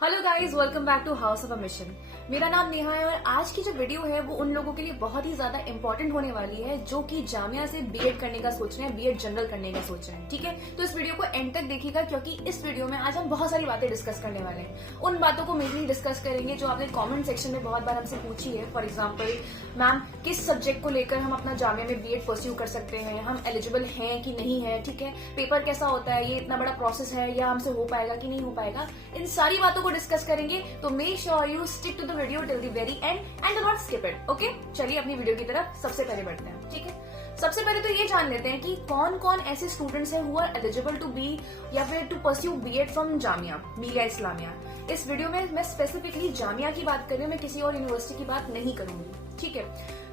Hello guys, welcome back to house of a mission. मेरा नाम नेहा है और आज की जो वीडियो है वो उन लोगों के लिए बहुत ही ज्यादा इंपॉर्टेंट होने वाली है जो कि जामिया से बीएड करने का सोच रहे हैं, बीएड जनरल करने का सोच रहे हैं। ठीक है, तो इस वीडियो को एंड तक देखिएगा क्योंकि इस वीडियो में आज हम बहुत सारी बातें डिस्कस करने वाले हैं। उन बातों को मेनली डिस्कस करेंगे जो आपने कॉमेंट सेक्शन में बहुत बार हमसे पूछी है। फॉर एग्जाम्पल, मैम किस सब्जेक्ट को लेकर हम अपना जामिया में बीएड परस्यू कर सकते हैं, हम एलिजिबल हैं कि नहीं है, ठीक है, पेपर कैसा होता है, ये इतना बड़ा प्रोसेस है या हमसे हो पाएगा कि नहीं हो पाएगा, इन सारी बातों को डिस्कस करेंगे। तो make sure you stick to the video till the very end do not skip it. Okay, चलिए अपनी वीडियो की तरफ सबसे पहले बढ़ते हैं। ठीक है, सबसे पहले तो ये जान लेते हैं कि कौन कौन ऐसे स्टूडेंट्स हैं who are eligible to be या फिर to pursue BEd from Jamia Millia Islamia. इस वीडियो में मैं स्पेसिफिकली जामिया की बात कर रही हूँ, मैं किसी और यूनिवर्सिटी की बात नहीं करूंगी। ठीक है,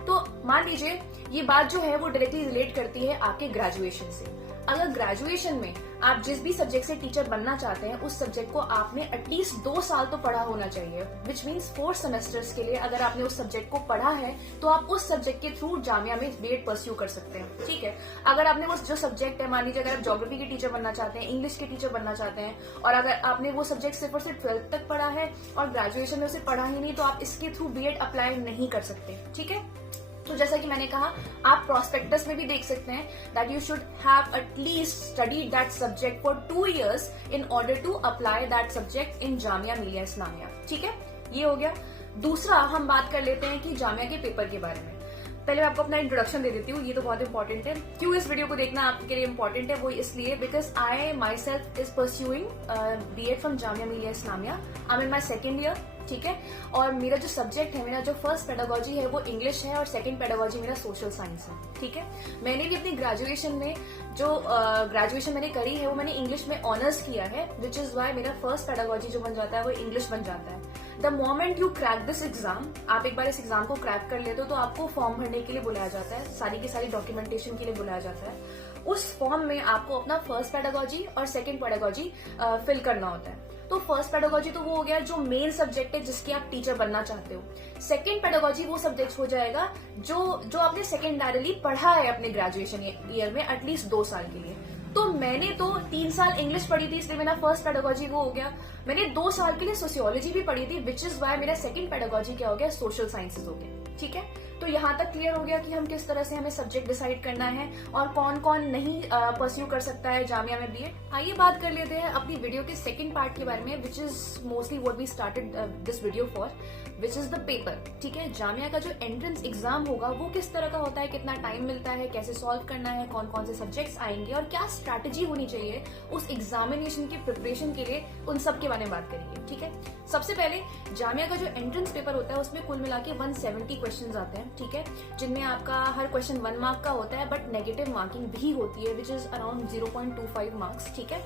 तो मान लीजिए ये बात जो है वो डायरेक्टली रिलेट करती है आपके ग्रेजुएशन से। अगर ग्रेजुएशन में आप जिस भी सब्जेक्ट से टीचर बनना चाहते हैं उस सब्जेक्ट को आपने एटलीस्ट 2 साल तो पढ़ा होना चाहिए, विच मीन्स 4 सेमेस्टर्स के लिए अगर आपने उस सब्जेक्ट को पढ़ा है तो आप उस सब्जेक्ट के थ्रू जामिया में बीएड परस्यू कर सकते हैं। ठीक है, अगर आपने वो जो सब्जेक्ट है, मान लीजिए अगर आप ज्योग्राफी के टीचर बनना चाहते हैं, इंग्लिश के टीचर बनना चाहते हैं और अगर आपने वो सब्जेक्ट सिर्फ और सिर्फ 12th तक पढ़ा है और ग्रेजुएशन में उसे पढ़ा ही नहीं, तो आप इसके थ्रू बीएड अप्लाई नहीं कर सकते। ठीक है, तो जैसा कि मैंने कहा, आप प्रोस्पेक्टस में भी देख सकते हैं that you should have at least studied that subject for 2 years in order to apply that subject in Jamia Millia Islamia. ठीक है, ये हो गया। दूसरा हम बात कर लेते हैं कि जामिया के पेपर के बारे में। पहले मैं आपको अपना इंट्रोडक्शन दे देती हूँ, ये तो बहुत इंपॉर्टेंट है। क्यों इस वीडियो को देखना आपके लिए इंपॉर्टेंट है, वो इसलिए because I myself is pursuing BEd from Jamia Millia Islamia. I am in my 2nd year। ठीक है, और मेरा जो सब्जेक्ट है, मेरा जो फर्स्ट पेडागोजी है वो इंग्लिश है और सेकंड पेडागोजी मेरा सोशल साइंस है। ठीक है, मैंने भी अपनी ग्रेजुएशन में जो ग्रेजुएशन मैंने करी है वो मैंने इंग्लिश में ऑनर्स किया है, विच इज वाई मेरा फर्स्ट पेडागोजी जो बन जाता है वो इंग्लिश बन जाता है। The moment you crack this exam, आप एक बार इस एग्जाम को क्रैक कर लेते हो तो आपको फॉर्म भरने के लिए बुलाया जाता है, सारी की सारी डॉक्यूमेंटेशन के लिए बुलाया जाता है। उस फॉर्म में आपको अपना फर्स्ट पेडागोजी और सेकंड पेडागोजी फिल करना होता है। तो फर्स्ट पेडागोजी तो वो हो गया जो मेन सब्जेक्ट है जिसके आप टीचर बनना चाहते हो। सेकंड पेडागोजी वो सब्जेक्ट हो जाएगा जो आपने सेकेंडरीली पढ़ा है अपने ग्रेजुएशन ईयर में एटलीस्ट 2 साल के लिए। तो मैंने तो 3 साल इंग्लिश पढ़ी थी, इसलिए मेरा फर्स्ट पेडागोजी वो हो गया। मैंने 2 साल के लिए सोशियोलॉजी भी पढ़ी थी, विच इज वाई मेरा सेकंड पेडागोजी क्या हो गया, सोशल साइंसेज हो गया। ठीक है, तो यहाँ तक क्लियर हो गया कि हम किस तरह से हमें सब्जेक्ट डिसाइड करना है और कौन कौन नहीं परस्यू कर सकता है जामिया में बीएड। आइए बात कर लेते हैं अपनी वीडियो के सेकंड पार्ट के बारे में, which is mostly what we started this video for, which is the paper. ठीक है, जामिया का जो एंट्रेंस एग्जाम होगा वो किस तरह का होता है, कितना टाइम मिलता है, कैसे सॉल्व करना है, कौन कौन से सब्जेक्ट्स आएंगे और क्या स्ट्रैटेजी होनी चाहिए उस एग्जामिनेशन की प्रिपरेशन के लिए, उन सब के बारे में बात करेंगे। ठीक है, सबसे पहले जामिया का जो एंट्रेंस पेपर होता है उसमें कुल मिला के 170 क्वेश्चन आते हैं। ठीक है, जिनमें आपका हर क्वेश्चन 1 मार्क का होता है, बट नेगेटिव मार्किंग भी होती है, विच इज अराउंड 0.25 मार्क्स। ठीक है,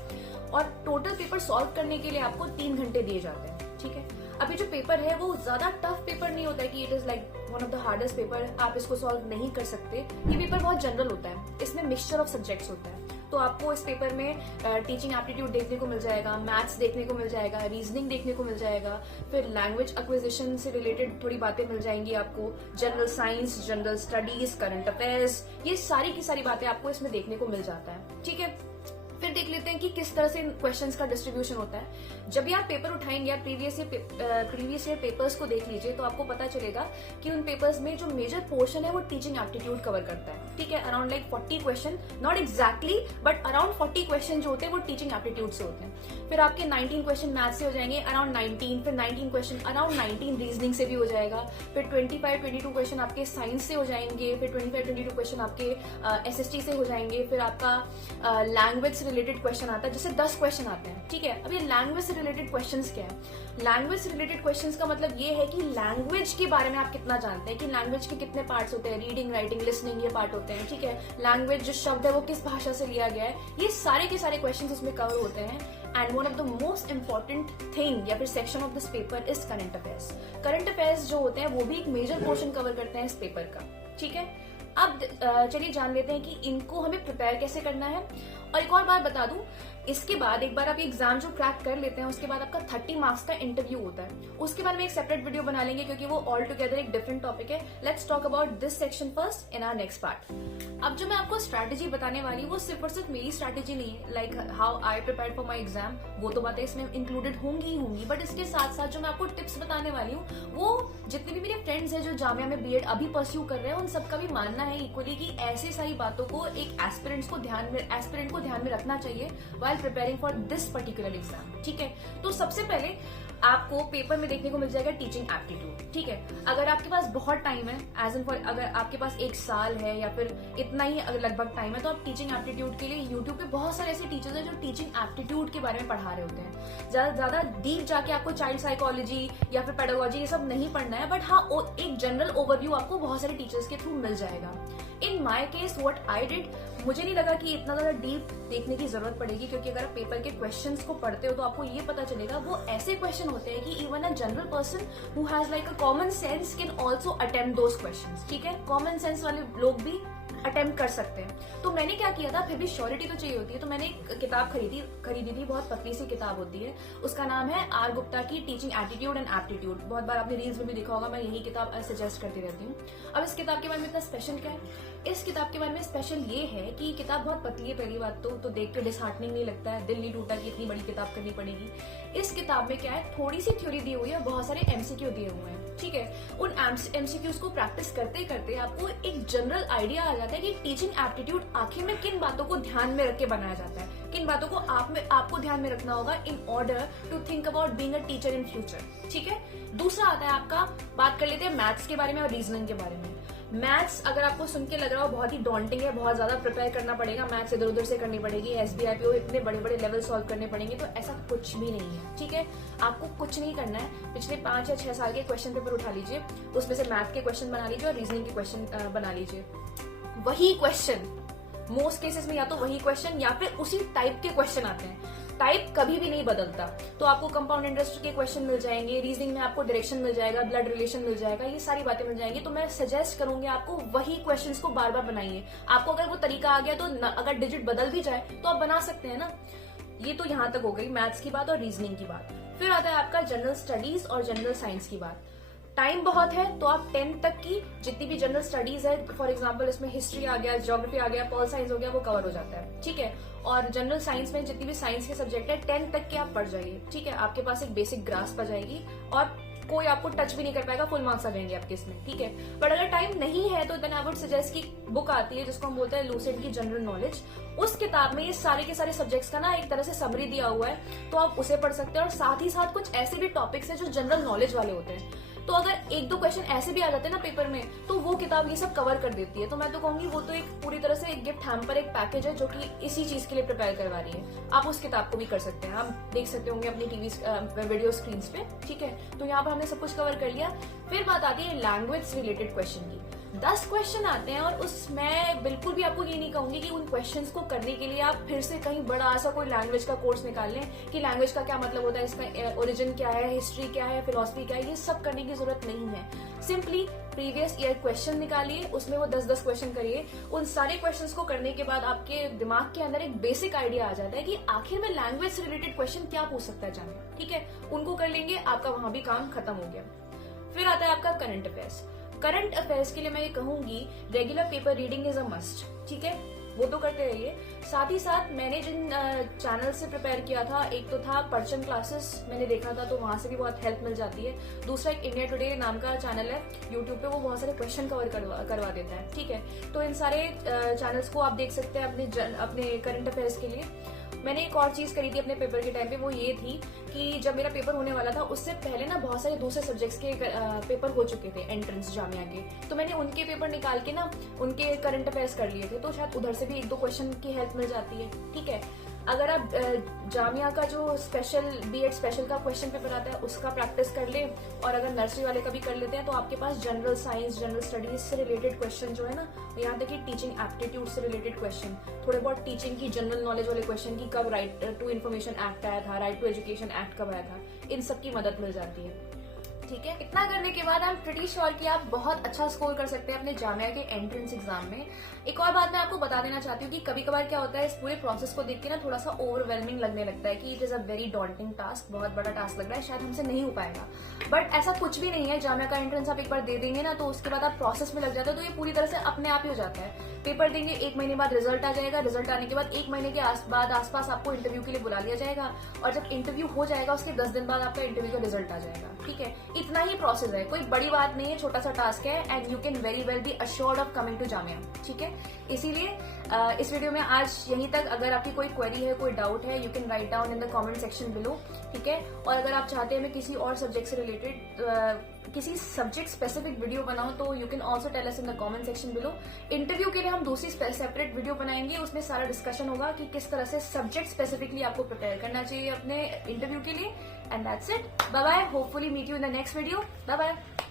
और टोटल पेपर सॉल्व करने के लिए आपको 3 घंटे दिए जाते हैं। ठीक है, अभी जो पेपर है वो ज्यादा टफ पेपर नहीं होता है कि it is like one of the hardest paper, आप इसको सॉल्व नहीं कर सकते। ये पेपर बहुत जनरल होता है, इसमें मिक्सचर ऑफ सब्जेक्ट्स होता है। तो आपको इस पेपर में टीचिंग एप्टीट्यूड देखने को मिल जाएगा, मैथ्स देखने को मिल जाएगा, रीजनिंग देखने को मिल जाएगा, फिर लैंग्वेज एक्विजिशन से रिलेटेड थोड़ी बातें मिल जाएंगी आपको, general science, general studies, current affairs, ये सारी की सारी बातें आपको इसमें देखने को मिल जाता है। ठीक है, फिर देख लेते हैं कि किस तरह से क्वेश्चंस का डिस्ट्रीब्यूशन होता है। जब भी आप पेपर उठाएंगे, आप प्रीवियस ईयर पेपर्स को देख लीजिए तो आपको पता चलेगा कि उन पेपर्स में जो मेजर पोर्शन है वो टीचिंग एप्टीट्यूड कवर करता है। ठीक है, around like 40 question, not exactly but around 40 question जो होते हैं वो टीचिंग एप्टीट्यूड से होते हैं। फिर आपके 19 क्वेश्चन मैथ्स से हो जाएंगे, अराउंड 19, फिर 19 क्वेश्चन अराउंड 19 रीजनिंग से भी हो जाएगा, फिर 25-22 क्वेश्चन आपके साइंस से हो जाएंगे, फिर 25-22 क्वेश्चन आपके एसएसटी से हो जाएंगे, फिर आपका लैंग्वेज से रिलेटेड क्वेश्चन आता है, जिससे 10 क्वेश्चन आते हैं। ठीक है, अब ये लैंग्वेज से रिलेटेड क्वेश्चंस क्या है? लैंग्वेज से रिलेटेड क्वेश्चंस का मतलब ये है कि लैंग्वेज के बारे में आप कितना जानते हैं, कि लैंग्वेज के कितने पार्ट्स होते हैं, रीडिंग, राइटिंग, लिसनिंग, ये पार्ट होते हैं। ठीक है, लैंग्वेज जो शब्द है वो किस भाषा से लिया गया है, ये सारे के सारे क्वेश्चंस इसमें कवर होते हैं। And one of the most important thing या फिर section of this paper is current affairs. Current affairs जो होते हैं वो भी एक मेजर पोर्शन कवर करते हैं इस पेपर का। ठीक है, अब चलिए जान लेते हैं कि इनको हमें प्रिपेयर कैसे करना है। और एक और बात बता दूं इसके बाद एक बार आप एग्जाम जो क्रैक कर लेते हैं उसके बाद आपका 30 मार्क्स का इंटरव्यू होता है। उसके बाद में एक सेपरेट वीडियो बना लेंगे क्योंकि वो ऑल टुगेदर एक डिफरेंट टॉपिक है। Let's talk about this section first in our next part. अब जो मैं आपको स्ट्रैटेजी बताने वाली हूँ वो सिर्फ और सिर्फ मेरी स्ट्रैटेजी नहीं है, like how I prepare for my exam, वो तो बातें इसमें इंक्लूडेड होंगी ही होंगी, बट इसके साथ साथ जो मैं आपको टिप्स बताने वाली हूँ वो जितने भी मेरे फ्रेंड्स हैं जो जामिया में बीएड अभी परस्यू कर रहे हैं उन सबका भी मानना है इक्वली कि ऐसी सारी बातों को एक एस्पिरेंट को ध्यान में रखना चाहिए while preparing for this particular exam. ठीक है, तो सबसे पहले आपको पेपर में देखने को मिल जाएगा टीचिंग एप्टीट्यूड। ठीक है, अगर आपके पास बहुत टाइम है, एज इन फॉर अगर आपके पास 1 साल है या फिर इतना ही अगर लगभग टाइम है, तो आप टीचिंग एप्टीट्यूड के लिए यूट्यूब पे बहुत सारे ऐसे टीचर्स हैं जो टीचिंग एप्टीट्यूड के बारे में पढ़ा रहे होते हैं। ज्यादा डीप जाके आपको चाइल्ड साइकोलॉजी या फिर पेडागोजी ये सब नहीं पढ़ना है, बट हाँ एक जनरल ओवरव्यू आपको बहुत सारे टीचर्स के थ्रू मिल जाएगा। In my case what I did, मुझे नहीं लगा कि इतना ज्यादा डीप देखने की जरूरत पड़ेगी, क्योंकि अगर आप पेपर के क्वेश्चंस को पढ़ते हो तो आपको ये पता चलेगा वो ऐसे क्वेश्चन होते हैं कि even a general person who has like a common sense can also attempt those questions. ठीक है, कॉमन सेंस वाले लोग भी अटेम्प्ट कर सकते हैं। तो मैंने क्या किया था, फिर भी श्योरिटी तो चाहिए होती है, तो मैंने एक किताब खरीदी थी, बहुत पतली सी किताब होती है, उसका नाम है आर गुप्ता की टीचिंग एटीट्यूड एंड एप्टीट्यूड। बहुत बार आपने रील्स में भी देखा होगा, मैं यही किताब सजेस्ट करती रहती हूँ। अब इस किताब के बारे में इतना स्पेशल क्या है, इस किताब के बारे में स्पेशल ये है कि किताब बहुत पतली है, पहली बात तो देख के डिसहार्टनिंग नहीं लगता है, दिल नहीं टूटा कि इतनी बड़ी किताब करनी पड़ेगी। इस किताब में क्या है, थोड़ी सी थ्योरी दी हुई है, बहुत सारे एमसीक्यू दिए हुए हैं। ठीक है, उन एमसीक्यूज को प्रैक्टिस करते करते आपको एक जनरल आइडिया आ जाता है कि टीचिंग एप्टीट्यूड आखिर में किन बातों को ध्यान में रख के बनाया जाता है, किन बातों को आपको ध्यान में रखना होगा in order to think about being a teacher in future. ठीक है, दूसरा आता है आपका, बात कर लेते हैं मैथ्स के बारे में और रीजनिंग के बारे में। मैथ्स अगर आपको सुन के लग रहा हो बहुत ही डॉन्टिंग है, बहुत ज्यादा प्रिपेयर करना पड़ेगा, मैथ्स इधर उधर से करनी पड़ेगी, एसबीआईपीओ इतने बड़े बड़े लेवल सॉल्व करने पड़ेंगे, तो ऐसा कुछ भी नहीं है। ठीक है, आपको कुछ नहीं करना है, पिछले 5 या 6 साल के क्वेश्चन पेपर उठा लीजिए, उसमें से मैथ के क्वेश्चन बना लीजिए और रीजनिंग के क्वेश्चन बना लीजिए। वही क्वेश्चन मोस्ट केसेस में या तो वही क्वेश्चन या फिर उसी टाइप के क्वेश्चन आते हैं, टाइप कभी भी नहीं बदलता। तो आपको कंपाउंड इंटरेस्ट के क्वेश्चन मिल जाएंगे, रीजनिंग में आपको डायरेक्शन मिल जाएगा, ब्लड रिलेशन मिल जाएगा, ये सारी बातें मिल जाएंगी। तो मैं सजेस्ट करूंगी आपको वही क्वेश्चंस को बार बार बनाइए। आपको अगर वो तरीका आ गया तो अगर डिजिट बदल भी जाए तो आप बना सकते हैं ना। ये तो यहां तक हो गई मैथ्स की बात और रीजनिंग की बात। फिर आता है आपका जनरल स्टडीज और जनरल साइंस की बात। टाइम बहुत है तो आप 10th तक की जितनी भी जनरल स्टडीज है, फॉर एग्जांपल इसमें हिस्ट्री आ गया, ज्योग्राफी आ गया, पॉल साइंस हो गया, वो कवर हो जाता है। ठीक है, और जनरल साइंस में जितनी भी साइंस के सब्जेक्ट है 10th तक के आप पढ़ जाइए। ठीक है, आपके पास एक बेसिक ग्रास्प आ जाएगी और कोई आपको टच भी नहीं कर पाएगा, फुल मार्क्स आ जाएंगे आपके इसमें। ठीक है, बट अगर टाइम नहीं है तो देन आई वुड सजेस्ट की बुक आती है जिसको हम बोलते हैं लूसिड की जनरल नॉलेज। उस किताब में ये सारे के सारे सब्जेक्ट्स का ना एक तरह से समरी दिया हुआ है, तो आप उसे पढ़ सकते हैं। और साथ ही साथ कुछ ऐसे भी टॉपिक्स हैं जो जनरल नॉलेज वाले होते हैं, तो अगर 1-2 क्वेश्चन ऐसे भी आ जाते हैं ना पेपर में, तो वो किताब ये सब कवर कर देती है। तो मैं तो कहूंगी वो तो एक पूरी तरह से एक गिफ्ट हैम्पर, एक पैकेज है जो कि इसी चीज के लिए प्रिपेयर करवा रही है। आप उस किताब को भी कर सकते हैं, आप देख सकते होंगे अपनी टीवी वीडियो स्क्रीन पे। ठीक है, तो यहाँ पर हमने सब कुछ कवर कर लिया। फिर बात आती है लैंग्वेज रिलेटेड क्वेश्चन की। 10 क्वेश्चन आते हैं और उसमें बिल्कुल भी आपको ये नहीं कहूंगी कि उन क्वेश्चंस को करने के लिए आप फिर से कहीं बड़ा सा कोई लैंग्वेज का कोर्स निकाल लें कि लैंग्वेज का क्या मतलब होता है, इसका ओरिजिन क्या है, हिस्ट्री क्या है, फिलोसफी क्या है। ये सब करने की जरूरत नहीं है। सिंपली प्रीवियस ईयर क्वेश्चन निकालिए, उसमें वो 10-10 क्वेश्चन करिए। उन सारे क्वेश्चंस को करने के बाद आपके दिमाग के अंदर एक बेसिक आइडिया आ जाता है कि आखिर में लैंग्वेज से रिलेटेड क्वेश्चन क्या पूछ सकता है जाने। ठीक है, उनको कर लेंगे, आपका वहां भी काम खत्म हो गया। फिर आता है आपका करंट अफेयर्स। करंट अफेयर्स के लिए मैं ये कहूंगी regular paper reading is a must. ठीक है, वो तो करते रहिए। साथ ही साथ मैंने जिन चैनल से प्रिपेयर किया था, एक तो था परचम क्लासेस, मैंने देखा था, तो वहां से भी बहुत हेल्प मिल जाती है। दूसरा एक इंडिया टुडे नाम का चैनल है यूट्यूब पे, वो बहुत सारे क्वेश्चन कवर करवा देता है। ठीक है, तो इन सारे चैनल्स को आप देख सकते हैं अपने करंट अफेयर्स के लिए। मैंने एक और चीज करी थी अपने पेपर के टाइम पे, वो ये थी कि जब मेरा पेपर होने वाला था उससे पहले ना बहुत सारे दूसरे सब्जेक्ट्स के पेपर हो चुके थे एंट्रेंस जामिया के, तो मैंने उनके पेपर निकाल के ना उनके करंट अफेयर्स कर लिए थे, तो शायद उधर से भी 1-2 क्वेश्चन की हेल्प मिल जाती है। ठीक है, अगर आप जामिया का जो स्पेशल बीएड स्पेशल का क्वेश्चन पेपर आता है उसका प्रैक्टिस कर ले, और अगर नर्सरी वाले का भी कर लेते हैं, तो आपके पास जनरल साइंस, जनरल स्टडीज से रिलेटेड क्वेश्चन जो है ना, यहाँ तक कि टीचिंग एप्टीट्यूड से रिलेटेड क्वेश्चन, थोड़े बहुत टीचिंग की जनरल नॉलेज वाले क्वेश्चन की कब राइट टू इन्फॉर्मेशन एक्ट आया था, राइट टू एजुकेशन एक्ट कब आया था, इन सब की मदद मिल जाती है। ठीक है। इतना करने के बाद आई एम प्रीटी श्योर कि आप बहुत अच्छा स्कोर कर सकते हैं अपने जामिया के एंट्रेंस एग्जाम में। एक और बात मैं आपको बता देना चाहती हूँ कि कभी कभार क्या होता है, इस पूरे प्रोसेस को देख के ना थोड़ा सा ओवरवेलमिंग लगने लगता है कि it is a very daunting task, बहुत बड़ा टास्क लग रहा है, शायद हमसे नहीं हो पाएगा। बट ऐसा कुछ भी नहीं है। जामिया का एंट्रेंस आप एक बार दे देंगे ना तो उसके बाद आप प्रोसेस में लग जाते हो तो ये पूरी तरह से अपने आप ही हो जाता है। पेपर देंगे, 1 महीने बाद रिजल्ट आ जाएगा, रिजल्ट आने के बाद 1 महीने के आसपास आपको इंटरव्यू के लिए बुला लिया जाएगा, और जब इंटरव्यू हो जाएगा उसके 10 दिन बाद आपका इंटरव्यू का रिजल्ट आ जाएगा। ठीक है, इतना ही प्रोसेस है, कोई बड़ी बात नहीं है, छोटा सा टास्क है and you can very well be assured of coming to Jamia. ठीक है, इसीलिए इस वीडियो में आज यहीं तक। अगर आपकी कोई क्वेरी है, कोई डाउट है, you can write down in the comment section below. ठीक है, और अगर आप चाहते हैं मैं किसी और सब्जेक्ट से रिलेटेड किसी सब्जेक्ट स्पेसिफिक वीडियो बनाऊं तो you can also tell us in the comment section below. Interview के लिए हम दूसरी सेपरेट वीडियो बनाएंगे, उसमें सारा डिस्कशन होगा कि किस तरह से सब्जेक्ट स्पेसिफिकली आपको प्रिपेयर करना चाहिए अपने इंटरव्यू के लिए। And that's it, bye bye, hopefully meet you in the next video, bye bye.